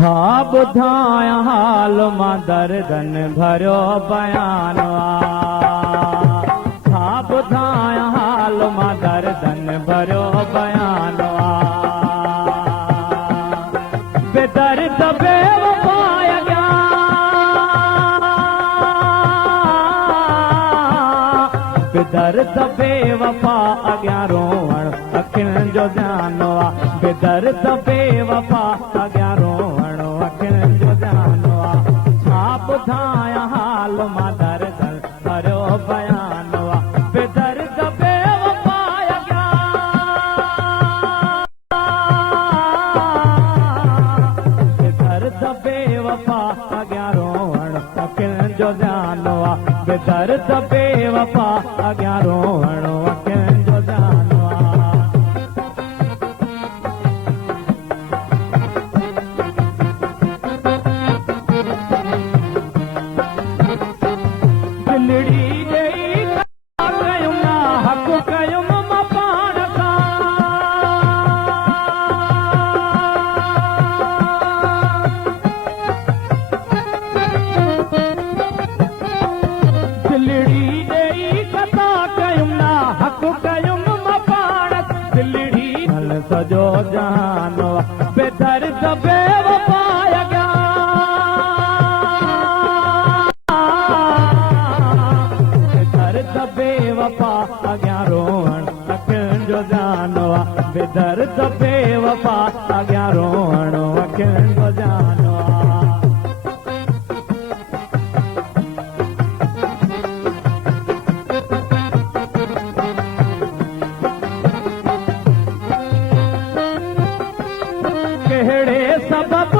छा ॿुधाया हाल मां दर्दन भरियो बयान छा ॿुधाया हाल मां दर्दन भरियो बयान बेदर्द बेवफाया गया बेदर्द बेवफा अॻियां रोअण अखियुनि जो ध्यानु आहे बेदर्द बेवफा अॻियां रोअण अखियुनि जो ध्यानु आहे छा ॿुधाया हाल मां दर्दन भरियो बयान आहे बेदर्द बेवफा अॻियां बेदर्द बेवफा अॻियां रोअण अखियुनि जो ध्यानु आहे बेदर्द बेवफा अॻियां रोअण अखियुनि जो ध्यानु सजो जहान बेदर्द बेवफा अॻियां बेदर्द बेवफा अॻियां रोअण अखियुनि जो ध्यानु आहे बेदर्द बेवफा अॻियां रोअण अखियुनि जो ध्यानु आहे कहिड़े सबब